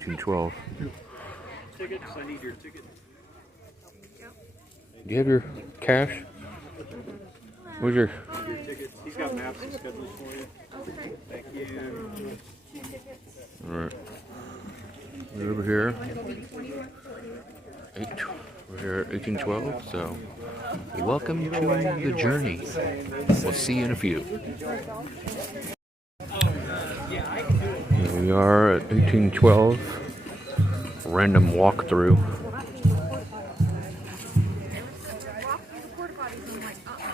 1812. Tickets, I need your ticket. Do you have your cash? Where's your... Your tickets. He's got maps and schedules for you. Okay. Thank you. Alright. We're over here. We're here at 1812, so welcome to the journey. We'll see you in a few. Here we are at 1812. Random walkthrough.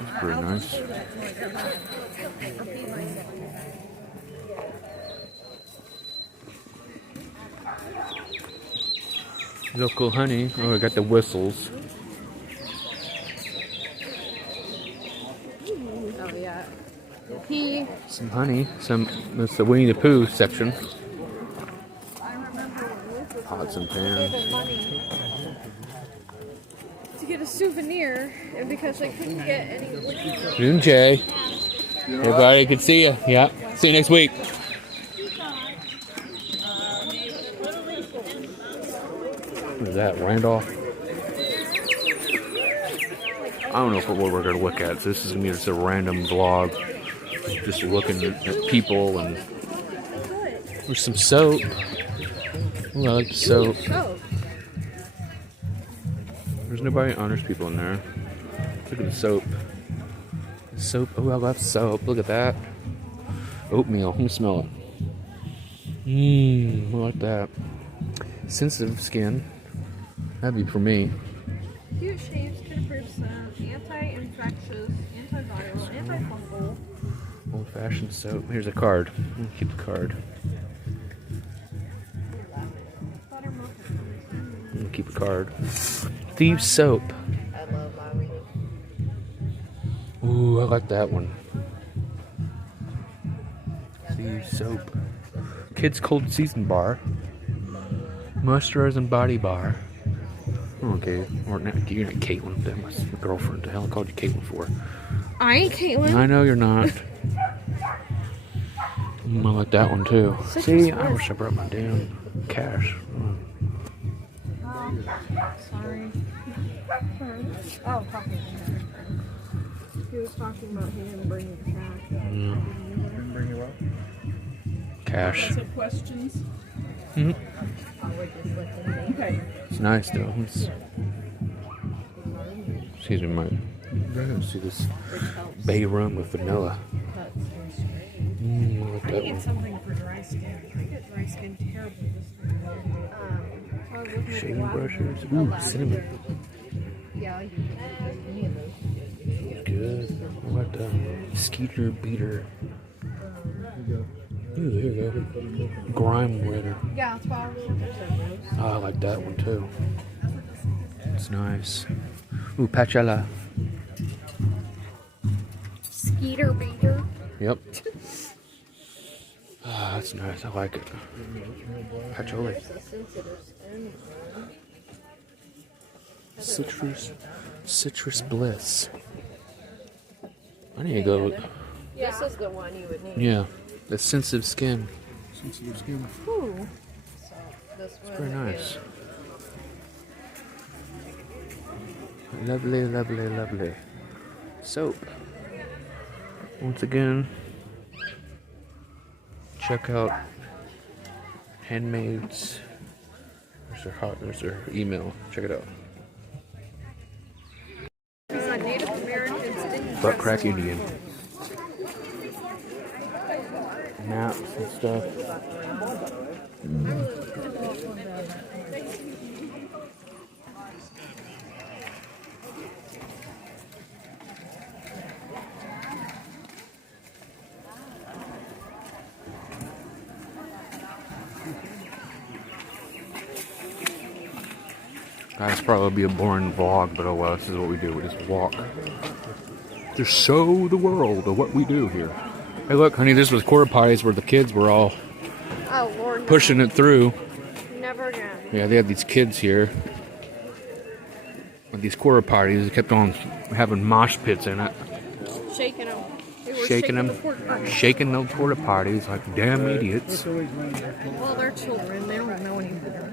It's pretty nice. Local honey. Oh, I got the whistles. Oh yeah. Some honey. That's the Winnie the Pooh section. Pots and pans. To get a souvenir, and because I couldn't get any. June Jay. Everybody, good to see you. Yeah. See you next week. What is that, Randolph? I don't know what we're going to look at. So this is going to be just a random vlog. Just looking at people, and there's some soap. Ooh, I like the soap. There's nobody. Oh, there's people in there. Look at the soap. Soap. Oh, I love soap. Look at that. Oatmeal. Let me smell it. I like that. Sensitive skin. That'd be for me. Cute shapes can improve some anti-infectious, antiviral, antifungal. Old-fashioned soap. Here's a card. I'll keep the card. I'll keep a card. Thieves soap. I love Maui. Ooh, I like that one. Thieves soap. Kids Cold Season Bar. Moisturizing Body Bar. Okay, or not, you're not Caitlin. That was my girlfriend. The hell I called you Caitlin for? I ain't Caitlin. I know you're not. I like that one too. See, I wish I brought my damn cash. Sorry. Oh, talking about he was talking about him bringing cash. Bring you up. Cash. Lots of questions. Okay. It's nice though. Excuse me, Mike. See this bay rum with vanilla. I need something for dry skin. I get dry skin terribly this time. Shaving brushes. Ooh, cinnamon. Yeah, you can use any of those. Good. I like that. Skeeter beater. Ooh, there you go. Grime weather. Yeah, that's why I was looking for those. Oh, I like that one too. It's nice. Ooh, Pachela. Skeeter beater. Yep. Ah, that's nice. I like it. Patchouli. There's a sensitive skin. Citrus bliss. I need to go. This is the one you would need. Yeah, the sensitive skin. Sensitive skin. Ooh. So this It's one very nice. is Lovely, lovely, lovely. Soap. Once again, check out Handmaids. There's their email. Check it out. Native Americans didn't Butt Crack Indian. Maps and stuff. Guys, probably be a boring vlog, but oh well, this is what we do. We just walk. Just show the world of what we do here. Hey, look, honey, this was quarter pies where the kids were all Oh, Lord. pushing it through. Never again. Yeah, they had these kids here. With these quarter parties, they kept on having mosh pits in it. Shaking them. They were shaking them, shaking those porta potties like damn idiots. Well, they're children. They don't know any better.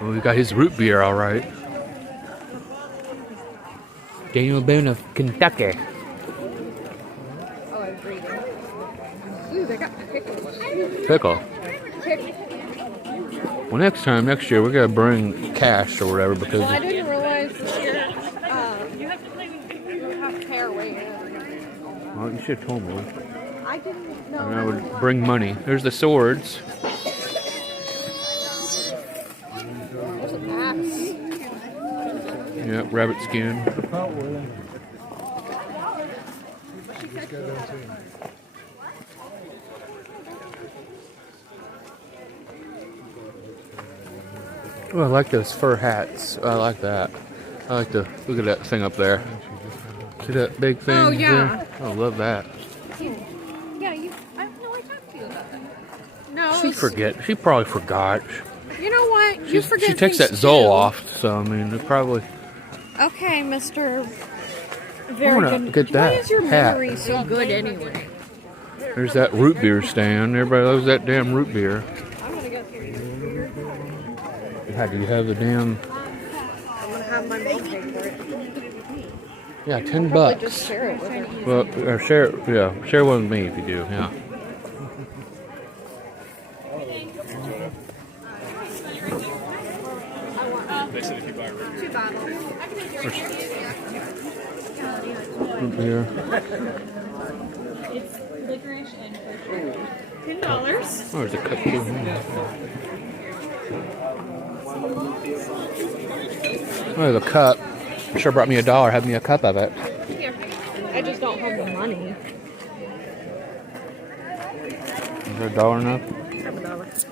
Well, we got his root beer, all right. Daniel Boone of Kentucky. Oh, I agree. Ooh, they got pickles. Pickle. Well, next year, we're gonna bring cash or whatever because. Well, I didn't realize you have hair way in. Well, you should have told me. I didn't know. And I would bring money. There's the swords. There's an axe. Yeah, rabbit skin. Oh, I like those fur hats. I like that. I like the look at that thing up there. See that big thing? Oh, yeah. There? I love that. Yeah, I know I talked to you about that. No. She probably forgot. You know what? You forget. She takes that things Zol too. off, so I mean, it probably. Okay, Mr. I Very wanna good. get that Why is your hat. memory so good anyway? There's that root beer stand. Everybody loves that damn root beer. I'm gonna go through. How do you have the damn? I'm gonna have my mom pay for it. Yeah, $10 Probably just bucks. share it with her. Well, or share it. Yeah, share one with me if you do. Yeah. Two bottles. Root beer. It's licorice and kosher. $10. Oh, there's a cup too. Oh, there's a cup. Sure brought me $1. Have me a cup of it. Here. I just don't have the money. Is there $1 enough? Have $1.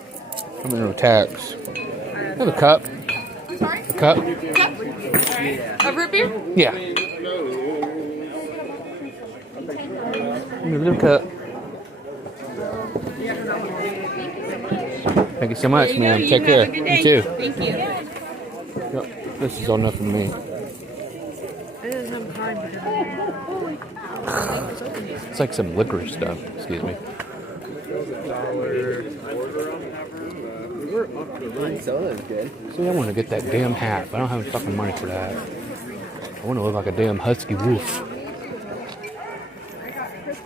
I'm in a tax. Have a cup. Sorry? A cup? A root beer? Yeah. Give me a little cup. Thank you so much, man. Take care. You too. Thank you. Yep. This is all enough for me. It doesn't have time to It's like some licorice stuff. Excuse me. Soda's good. See, I want to get that damn hat, but I don't have any fucking money for that. I want to look like a damn husky wolf.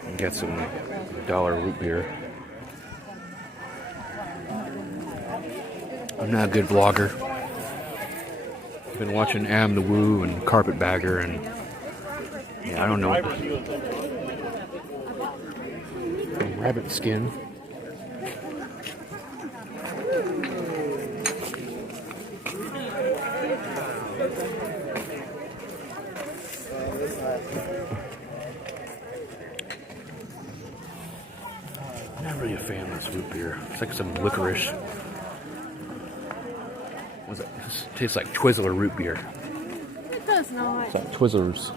And get some $1 root beer. I'm not a good vlogger. I've been watching Am the Woo and Carpetbagger, and yeah, I don't know what rabbit skin. I'm not really a fan of this root beer. It's like some licorice. What's it? It tastes like Twizzler root beer. It does not. It's like Twizzlers.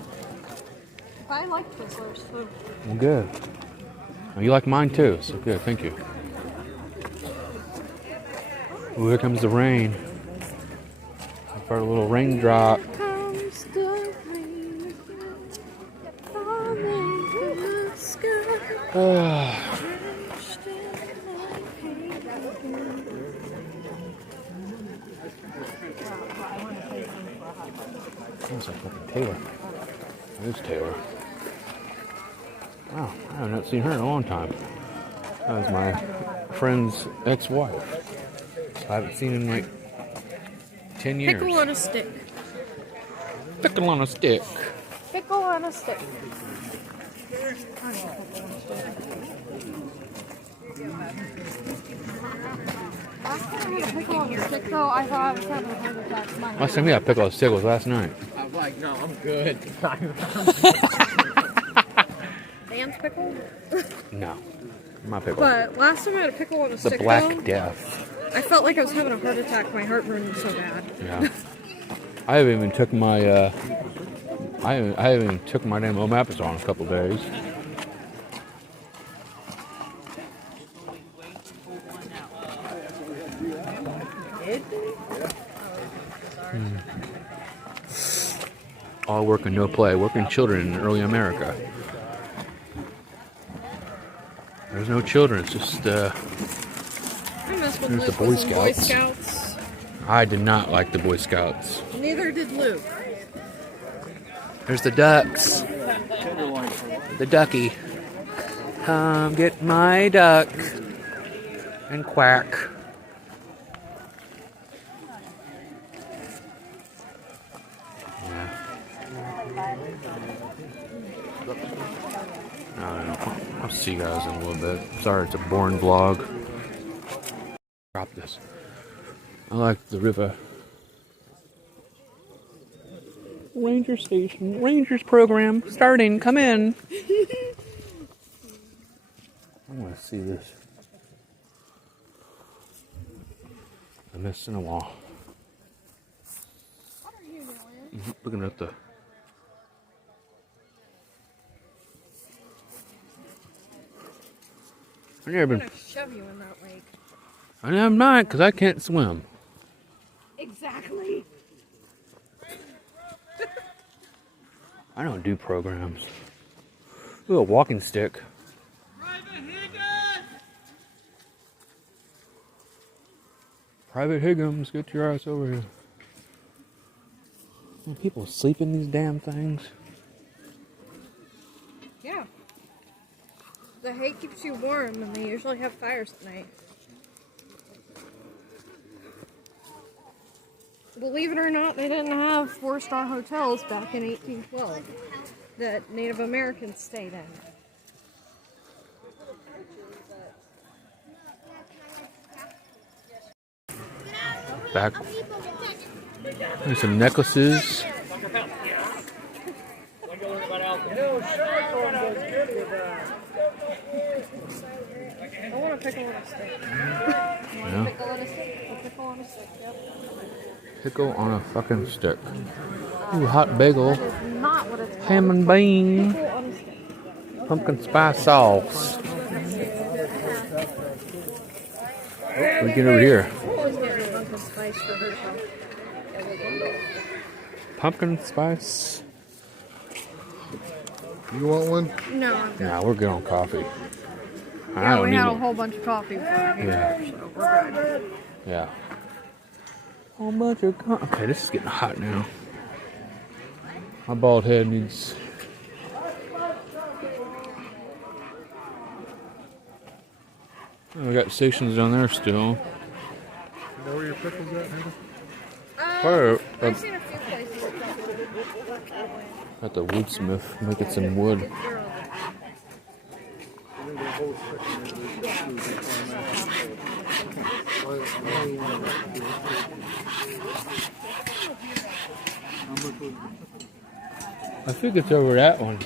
I like Twizzlers, so. Well, good. Well, you like mine too, so good. Thank you. Ooh, here comes the rain. I've heard a little raindrop. Comes the rain, falling from the sky. Sounds like fucking Taylor. There's Taylor. Wow, I have not seen her in a long time. That was my friend's ex-wife. I haven't seen her in like 10 years. Pickle on a stick. Pickle on a stick. Pickle on a stick. Last time I had a pickle on a stick, though, I thought I was having a heart attack. Last time we had pickle on a stick was last night. I'm like, no, I'm good. Dan's pickle? No, my pickle. But last time I had a pickle on a The stick, Black though, Death. I felt like I was having a heart attack. My heartburn was so bad. Yeah. I haven't even took my I haven't even took my damn omeprazole in a couple days. All work and no play. Working children in early America. There's no children. It's just I messed with There's the Luke Boy with some Boy Scouts. Scouts. I did not like the Boy Scouts. Neither did Luke. There's the ducks. The ducky. Come get my duck. And quack. I'll see you guys in a little bit. Sorry, it's a boring vlog. Drop this. I like the river. Ranger station. Rangers program starting. Come in. I want to see this. MISSISSINEWA. What are you doing? Looking at the. I've never I'm been. gonna shove you in that lake. I'm not, because I can't swim. Exactly. I don't do programs. Ooh, a walking stick. Private Higgins, get your ass over here. People sleep in these damn things. Yeah. The hay keeps you warm, and they usually have fires at night. Believe it or not, they didn't have 4-star hotels back in 1812 that Native Americans stayed in. Back. There's some necklaces. I want a pickle on a stick. Yeah. Pickle on a stick? A pickle on a stick, yep. Pickle on a fucking stick. Ooh, hot bagel. That is not what it's called. Ham and bean. Pickle on a stick. Pumpkin spice sauce. Oh, we get over here. Always getting pumpkin spice for herself. Pumpkin spice. You want one? No, I'm good. Nah, we're good on coffee. I Yeah, don't we need had a one. whole bunch of coffee for you, Yeah. so we're good. Yeah. Whole bunch of okay, this is getting hot now. My bald head needs. Oh, we got stations down there still. You know where your pickle's at, nigga? Fire I've seen a few places. at the woodsmith making some wood. I think it's over that one.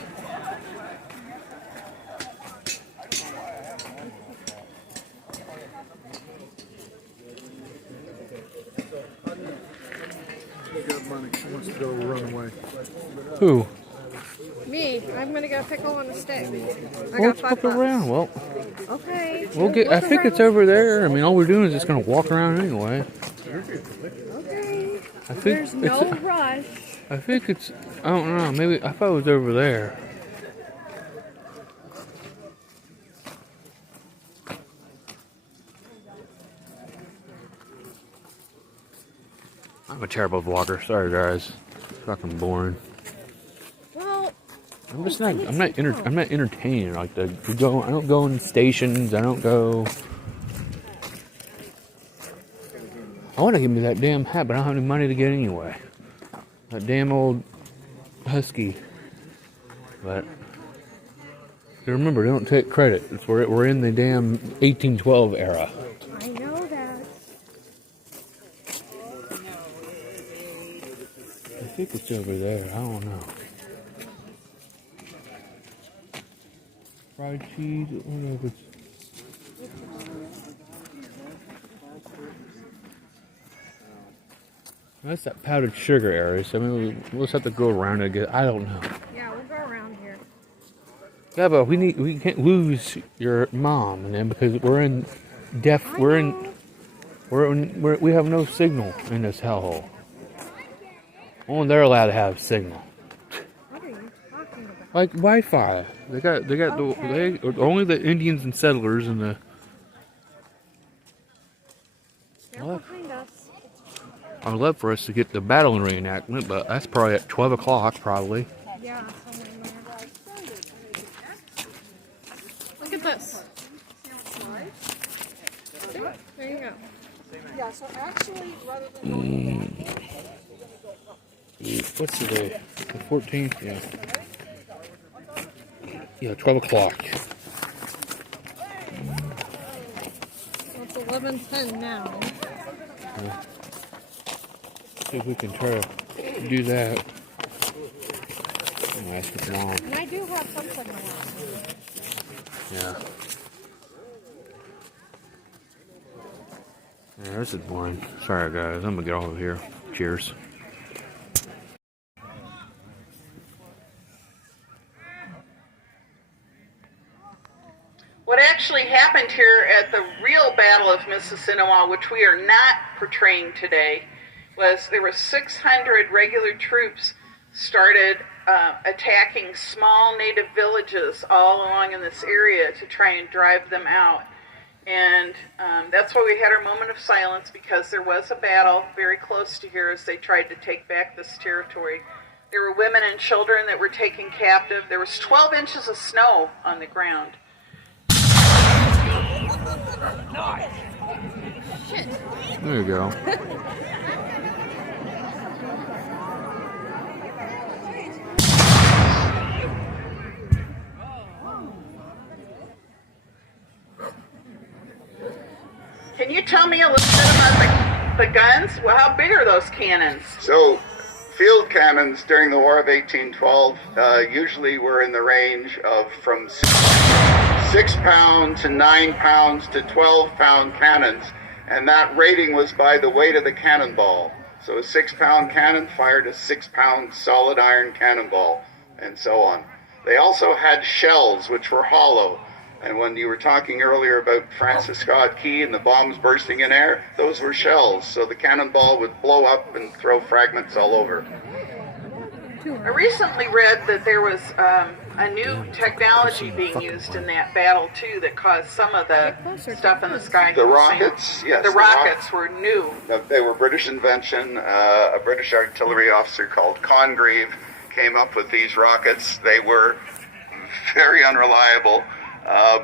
He got money. He wants to go run away. Who? Me, I'm gonna get a pickle on a stick. I Well, got let's look $5. around. Well, Okay. we'll get. I Look think it's around. over there. I mean, all we're doing is just gonna walk around anyway. Okay. I think There's no it's. rush. I think it's. I don't know. Maybe I thought it was over there. I'm a terrible vlogger. Sorry, guys. Fucking boring. Well, I'm just not. I'm not. I'm not entertaining like the. We go. I don't go in stations. I don't go. I want to give me that damn hat, but I don't have any money to get anyway. That damn old husky. But you remember, they don't take credit. It's we're in the damn 1812 era. I know that. I think it's over there. I don't know. Fried cheese. I don't know if it's. That's that powdered sugar area. So I mean, we'll just have to go around it again. I don't know. Yeah, we'll go around here. Yeah, but we can't lose your mom and then because we're in deaf. We have no signal in this hellhole. Only they're allowed to have signal. What are you talking about? Like Wi-Fi. They got Okay. only the Indians and settlers and the. They're Well, behind us. I'd love for us to get the battle reenactment, but that's probably at 12 o'clock, probably. Yeah, somewhere in there. Look at this. There you go. Yeah, so actually, rather than What's the day? The 14th? Yeah. Yeah, 12 o'clock. Well, it's 11:10 now. See if we can try to do that. Oh, that's long. And I do have something around. Yeah. Yeah, this is boring. Sorry, guys. I'm gonna get over here. Cheers. What actually happened here at the real Battle of Mississinewà, which we are not portraying today, was there were 600 regular troops started attacking small native villages all along in this area to try and drive them out. And that's why we had our moment of silence, because there was a battle very close to here as they tried to take back this territory. There were women and children that were taken captive. There was 12 inches of snow on the ground. There you go. Can you tell me a little bit about the guns? Well, how big are those cannons? So, field cannons during the War of 1812 usually were in the range of from 6-pound to 9-pound to 12-pound cannons, and that rating was by the weight of the cannonball. So a 6-pound cannon fired a 6-pound solid iron cannonball, and so on. They also had shells, which were hollow. And when you were talking earlier about Francis Scott Key and the bombs bursting in air, those were shells. So the cannonball would blow up and throw fragments all over. I recently read that there was a new technology being used in that battle, too, that caused some of the stuff in the sky. The rockets, yes. The rockets were new. They were British invention. A British artillery officer called Congreve came up with these rockets. They were very unreliable.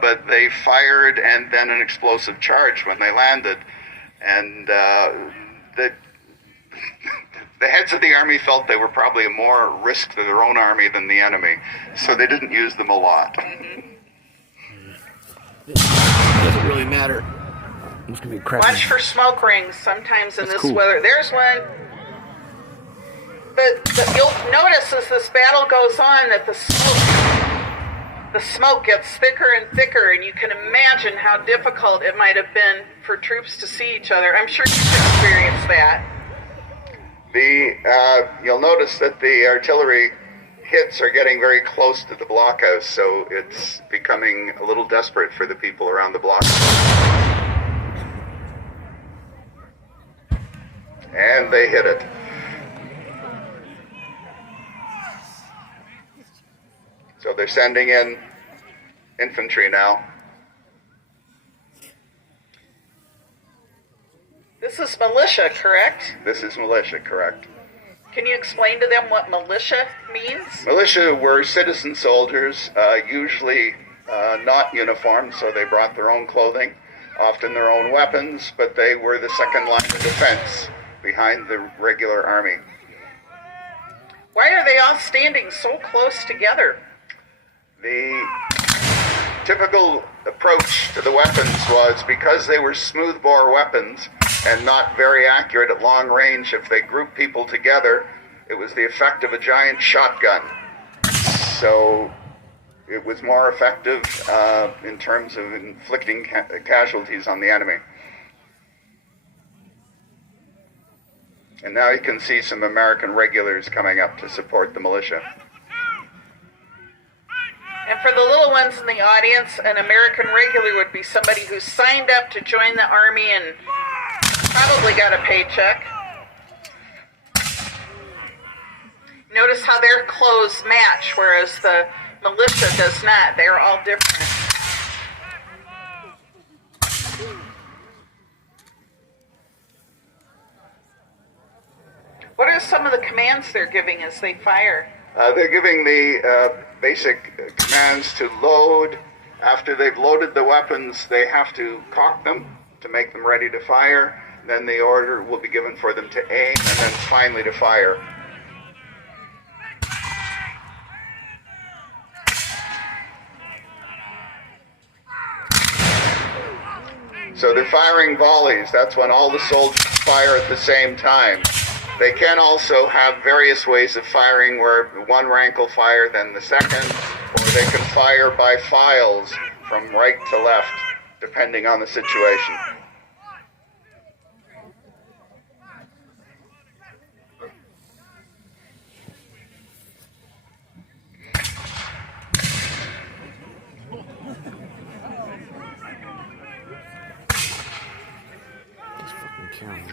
But they fired and then an explosive charge when they landed. And the heads of the army felt they were probably a more risk to their own army than the enemy, so they didn't use them a lot. Doesn't really matter. It's gonna be crappy. Watch for smoke rings sometimes in That's this cool. weather. There's one. But you'll notice as this battle goes on that the smoke gets thicker and thicker, and you can imagine how difficult it might have been for troops to see each other. I'm sure you've experienced that. You'll notice that the artillery hits are getting very close to the blockhouse, so it's becoming a little desperate for the people around the blockhouse. And they hit it. So they're sending in infantry now. This is militia, correct? This is militia, correct. Can you explain to them what militia means? Militia were citizen soldiers, usually not uniformed, so they brought their own clothing, often their own weapons, but they were the second line of defense behind the regular army. Why are they all standing so close together? The typical approach to the weapons was, because they were smoothbore weapons and not very accurate at long range, if they grouped people together, it was the effect of a giant shotgun. So it was more effective in terms of inflicting casualties on the enemy. And now you can see some American regulars coming up to support the militia. And for the little ones in the audience, an American regular would be somebody who signed up to join the army and probably got a paycheck. Notice how their clothes match, whereas the militia does not. They're all different. What are some of the commands they're giving as they fire? They're giving the basic commands to load. After they've loaded the weapons, they have to cock them to make them ready to fire. Then the order will be given for them to aim, and then finally to fire. So they're firing volleys. That's when all the soldiers fire at the same time. They can also have various ways of firing where one rank will fire, then the second, or they can fire by files from right to left, depending on the situation.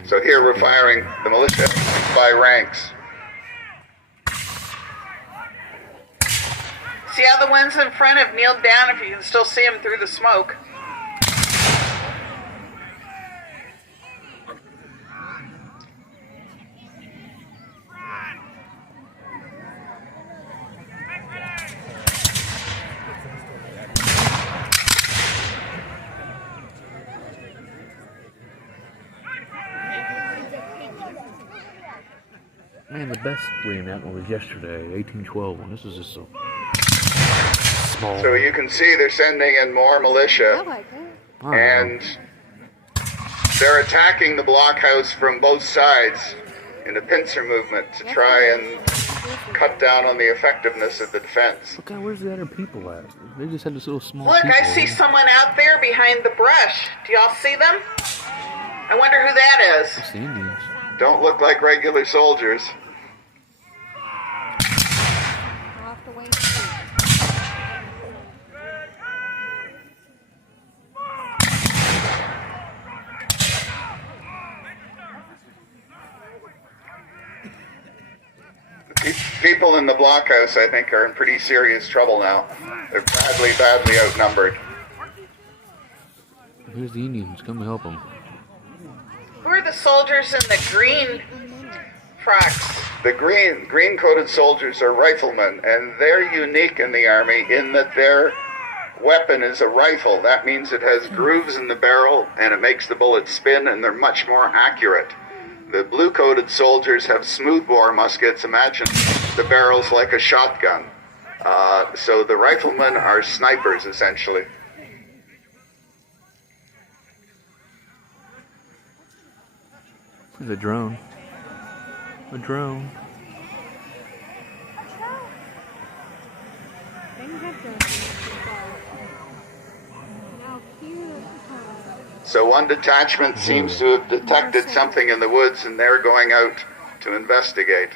So here we're firing the militia by ranks. See how the ones in front have kneeled down, if you can still see them through the smoke. Man, the best reenactment was yesterday, 1812 one. This is just so small. So you can see they're sending in more militia, and they're attacking the blockhouse from both sides in a pincer movement to try and cut down on the effectiveness of the defense. Look, where's the other people at? They just had this little small. Look, people, I see someone out there behind the brush. Do y'all see them? I wonder who that is. It's the Indians. Don't look like regular soldiers. People in the blockhouse, I think, are in pretty serious trouble now. They're badly outnumbered. Here's the Indians. Come and help them. Who are the soldiers in the green frocks? The green-coated soldiers are riflemen, and they're unique in the Army in that their weapon is a rifle. That means it has grooves in the barrel, and it makes the bullet spin, and they're much more accurate. The blue-coated soldiers have smoothbore muskets. Imagine the barrel's like a shotgun. So the riflemen are snipers, essentially. There's a drone. A drone. So one detachment seems to have detected something in the woods, and they're going out to investigate.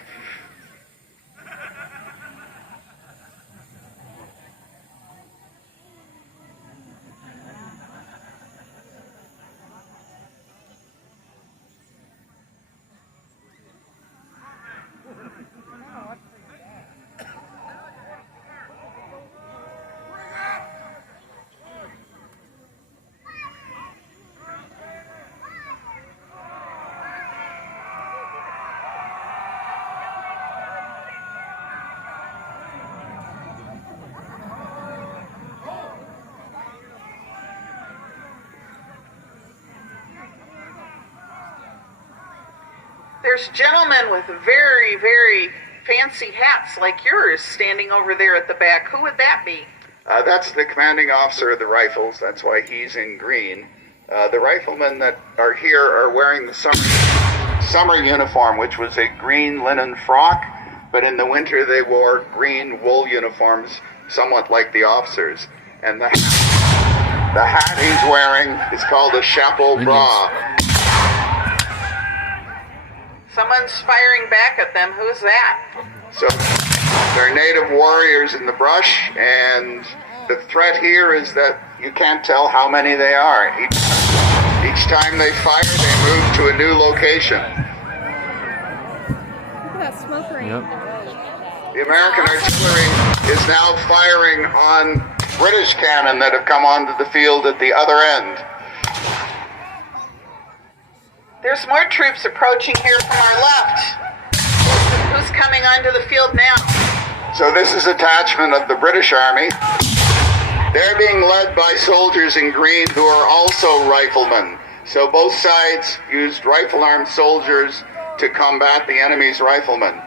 There's gentlemen with very, very fancy hats like yours standing over there at the back. Who would that be? That's the commanding officer of the rifles. That's why he's in green. The riflemen that are here are wearing the summer uniform, which was a green linen frock, but in the winter they wore green wool uniforms, somewhat like the officers. And the hat he's wearing is called a chapeau bras. Someone's firing back at them. Who's that? So they're native warriors in the brush, and the threat here is that you can't tell how many they are. Each time they fire, they move to a new location. Look at that smoke ring. Yep. The American artillery is now firing on British cannon that have come onto the field at the other end. There's more troops approaching here from our left. Who's coming onto the field now? So this is a detachment of the British Army. They're being led by soldiers in green who are also riflemen. So both sides used rifle-armed soldiers to combat the enemy's riflemen.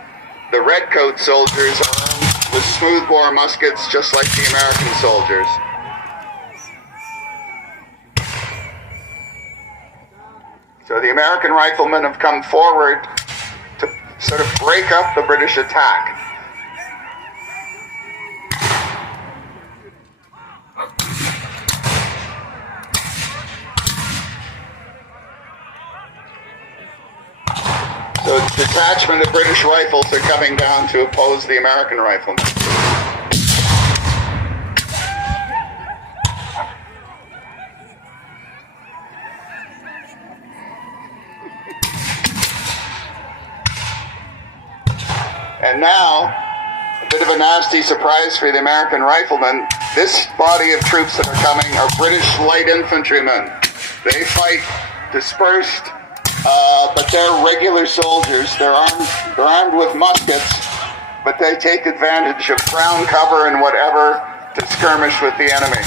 The redcoat soldiers are armed with smoothbore muskets just like the American soldiers. So the American riflemen have come forward to sort of break up the British attack. So a detachment of British rifles are coming down to oppose the American riflemen. And now, a bit of a nasty surprise for the American riflemen. This body of troops that are coming are British light infantrymen. They fight dispersed, but they're regular soldiers. They're armed with muskets, but they take advantage of ground cover and whatever to skirmish with the enemy.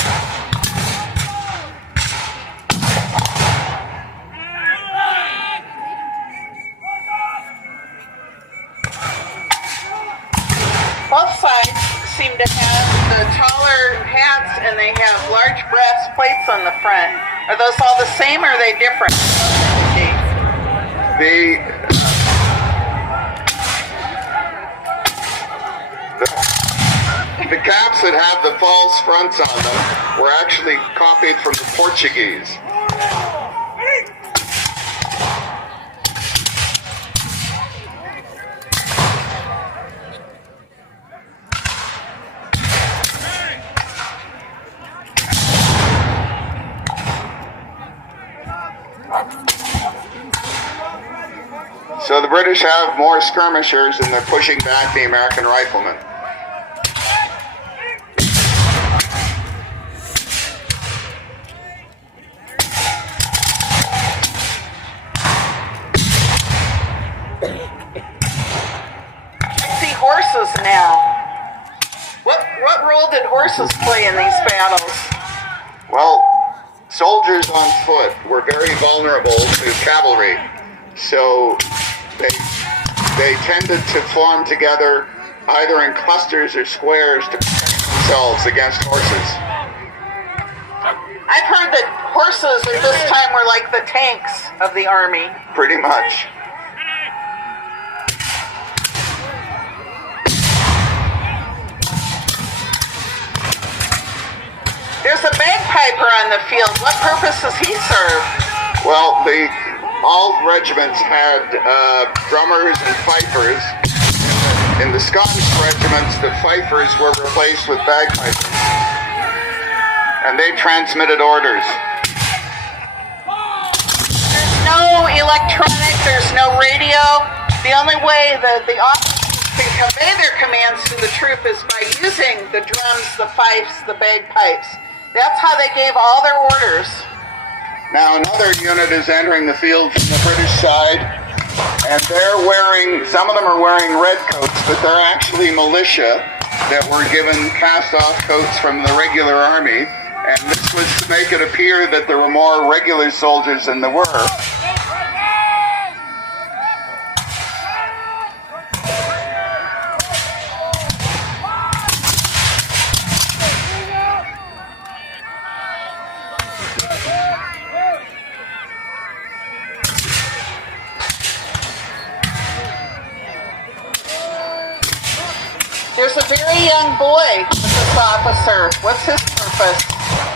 Both sides seem to have the taller hats and they have large brass plates on the front. Are those all the same or are they different? The caps that have the false fronts on them were actually copied from the Portuguese. So the British have more skirmishers and they're pushing back the American riflemen. I see horses now. What role did horses play in these battles? Well, soldiers on foot were very vulnerable to cavalry. So they tended to form together either in clusters or squares to protect themselves against horses. I've heard that horses at this time were like the tanks of the army. Pretty much. There's a bagpiper on the field. What purpose does he serve? Well, all regiments had drummers and fifers. In the Scottish regiments, the fifers were replaced with bagpipers. And they transmitted orders. There's no electronic, there's no radio. The only way that the officers can convey their commands to the troop is by using the drums, the fifes, the bagpipes. That's how they gave all their orders. Now another unit is entering the field from the British side, and some of them are wearing red coats, but they're actually militia that were given cast-off coats from the regular army, and this was to make it appear that there were more regular soldiers than there were. There's a very young boy with this officer. What's his purpose?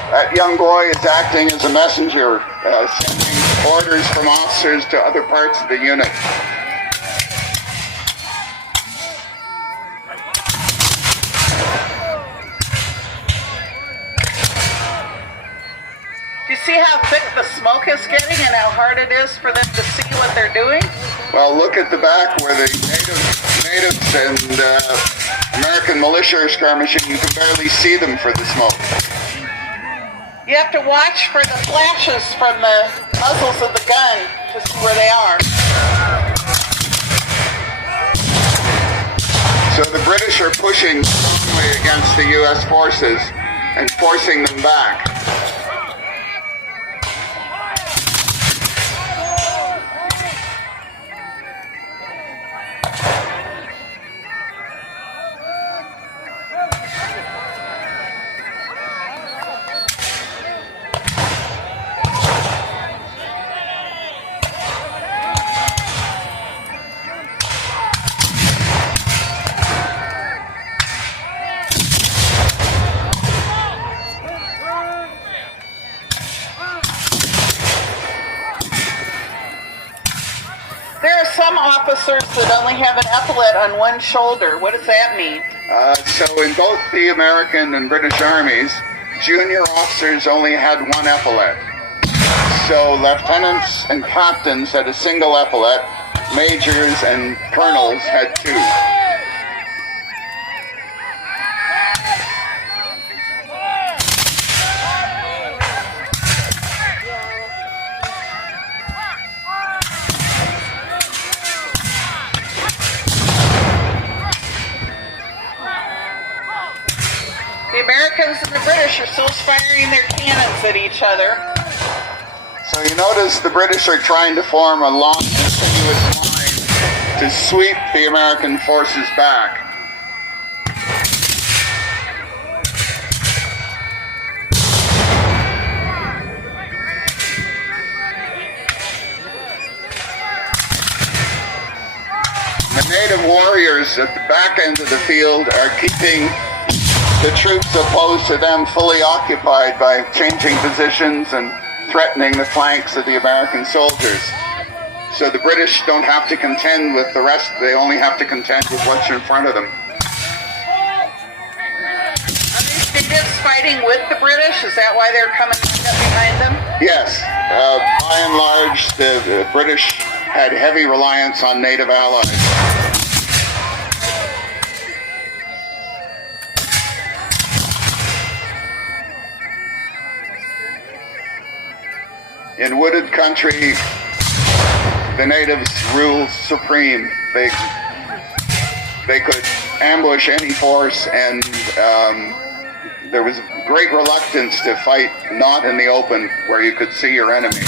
That young boy is acting as a messenger, sending orders from officers to other parts of the unit. Do you see how thick the smoke is getting and how hard it is for them to see what they're doing? Well, look at the back where the natives and American militia are skirmishing. You can barely see them for the smoke. You have to watch for the flashes from the muzzles of the gun to see where they are. So the British are pushing strongly against the U.S. forces and forcing them back. There are some officers that only have an epaulet on one shoulder. What does that mean? So in both the American and British armies, junior officers only had one epaulet. So lieutenants and captains had a single epaulet, majors and colonels had two. The Americans and the British are still firing their cannons at each other. So you notice the British are trying to form a long continuous line to sweep the American forces back. The native warriors at the back end of the field are keeping the troops opposed to them fully occupied by changing positions and threatening the flanks of the American soldiers. So the British don't have to contend with the rest, they only have to contend with what's in front of them. Are these natives fighting with the British? Is that why they're coming up behind them? Yes, by and large, the British had heavy reliance on native allies. In wooded country, the natives ruled supreme. They could ambush any force, and there was great reluctance to fight not in the open where you could see your enemy.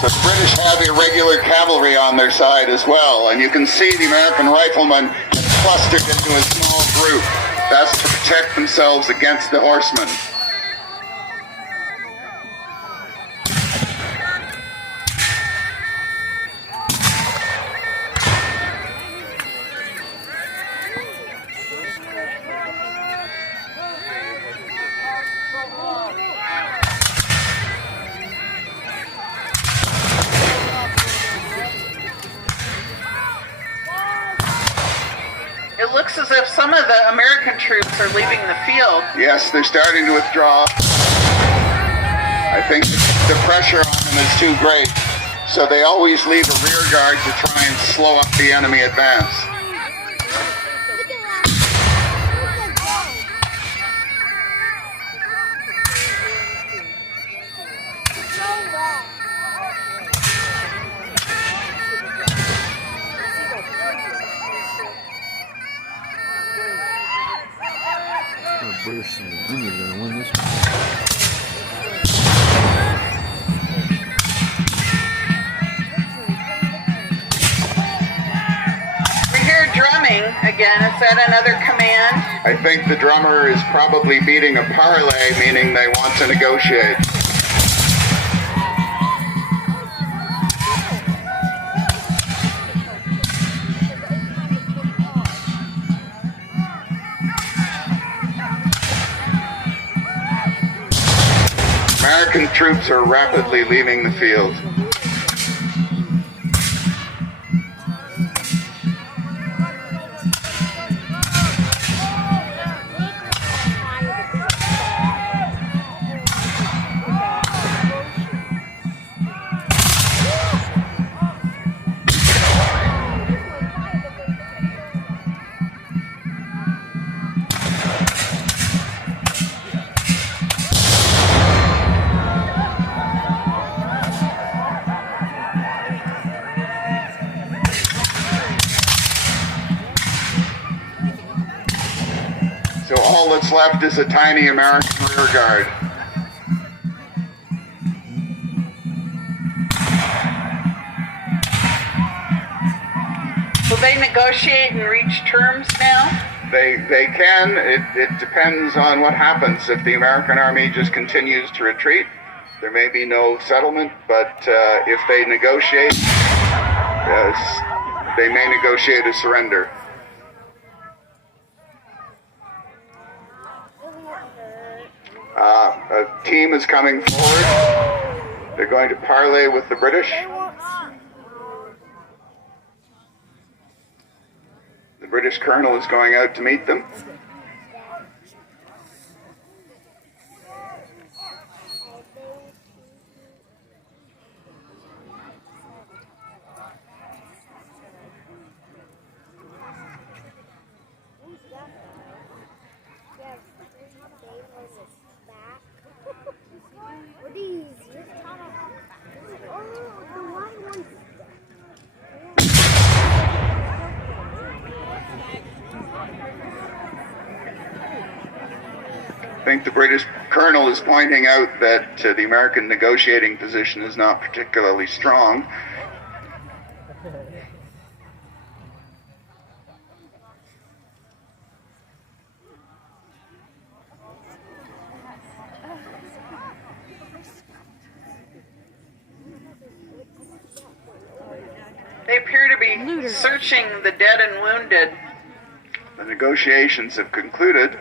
The British have irregular cavalry on their side as well, and you can see the American riflemen clustered into a small group. That's to protect themselves against the horsemen. It looks as if some of the American troops are leaving the field. Yes, they're starting to withdraw. I think the pressure on them is too great, so they always leave a rear guard to try and slow up the enemy advance. British and the Indians are going to win this one. We hear drumming again. Is that another command? I think the drummer is probably beating a parlay, meaning they want to negotiate. American troops are rapidly leaving the field. So all that's left is a tiny American rear guard. Will they negotiate and reach terms now? They can. It depends on what happens. If the American army just continues to retreat, there may be no settlement, but if they negotiate, they may negotiate a surrender. A team is coming forward. They're going to parley with the British. The British colonel is going out to meet them. I think the British colonel is pointing out that the American negotiating position is not particularly strong. They appear to be searching the dead and wounded. The negotiations have concluded.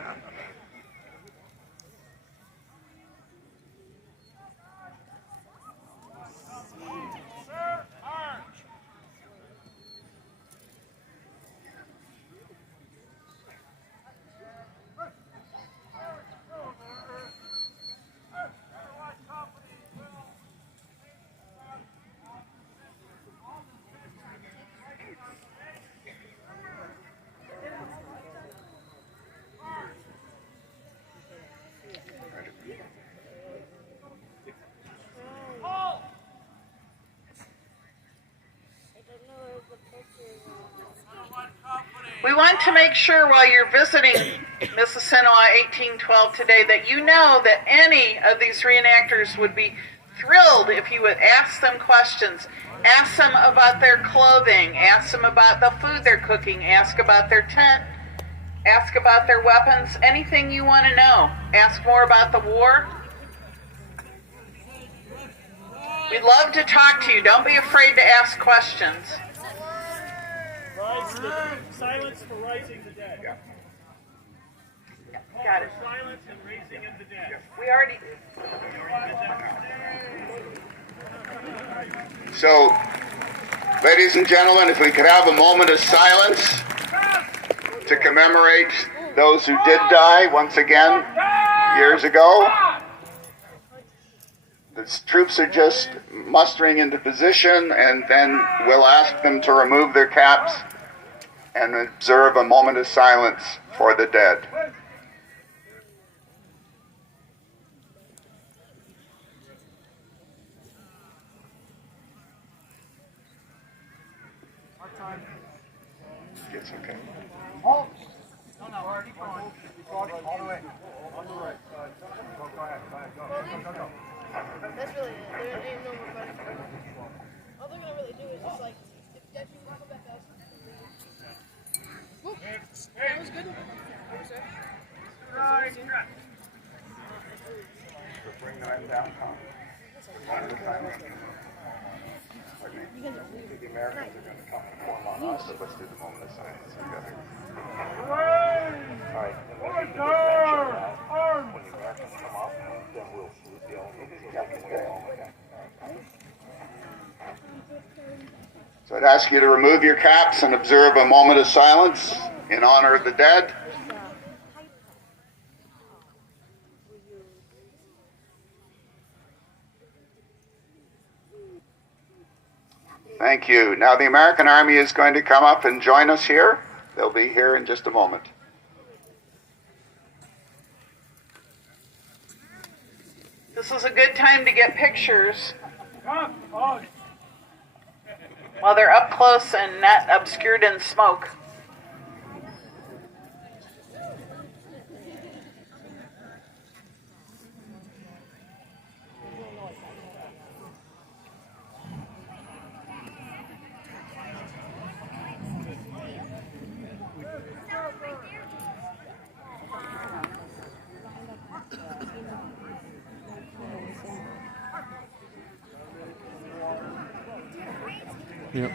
We want to make sure while you're visiting Mississinawa 1812 today that you know that any of these reenactors would be thrilled if you would ask them questions. Ask them about their clothing, ask them about the food they're cooking, ask about their tent, ask about their weapons, anything you want to know. Ask more about the war. We'd love to talk to you. Don't be afraid to ask questions. Silence for rising the dead. Got it. Silence and raising of the dead. We already... So, ladies and gentlemen, if we could have a moment of silence to commemorate those who did die once again years ago. The troops are just mustering into position, and then we'll ask them to remove their caps and observe a moment of silence for the dead. It's okay. Halt! No, no, keep going. Keep going all the way. On the right. Go ahead. Go. That's really it. There ain't no more questions. All they're gonna really do is just like, if dead people come back up. Whoop. That was good. Right. Bring them down. The Americans are going to come and form on us, so let's do the moment of silence together. All right. When the Americans come up, then we'll salute the element. So I'd ask you to remove your caps and observe a moment of silence in honor of the dead. Thank you. Now the American Army is going to come up and join us here. They'll be here in just a moment. This is a good time to get pictures while they're up close and not obscured in smoke. Yep.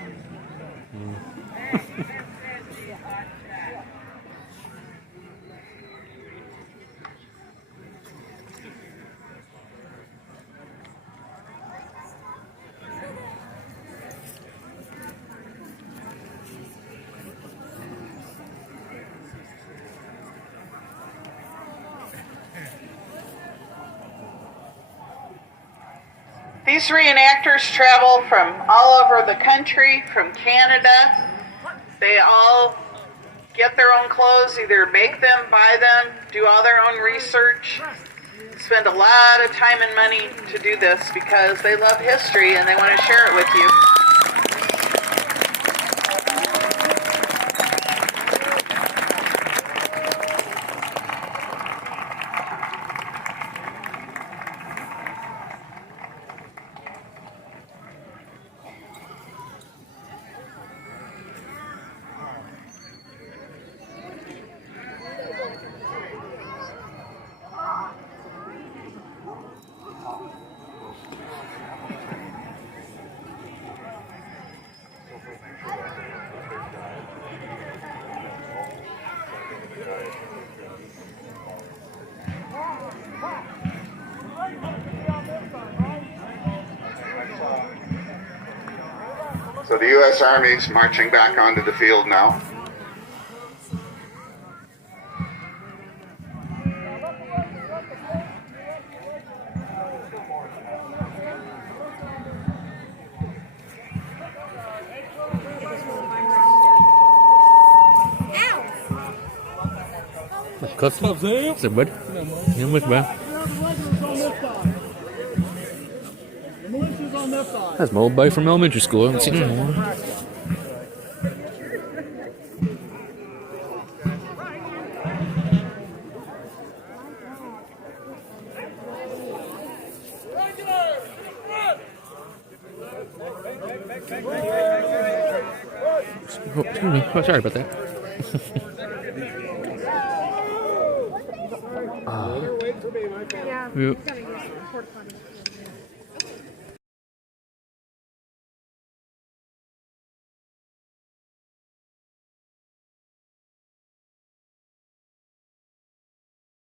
These reenactors travel from all over the country, from Canada. They all get their own clothes, either make them, buy them, do all their own research, spend a lot of time and money to do this because they love history and they want to share it with you. So the U.S. Army's marching back onto the field now. Cookie? What's up, bud? Yeah, what's bad? That's my old buddy from elementary school. I haven't seen him in a while. Oh, excuse me. Oh, sorry about that. Yeah, Yep. he's gotta use the porta potty.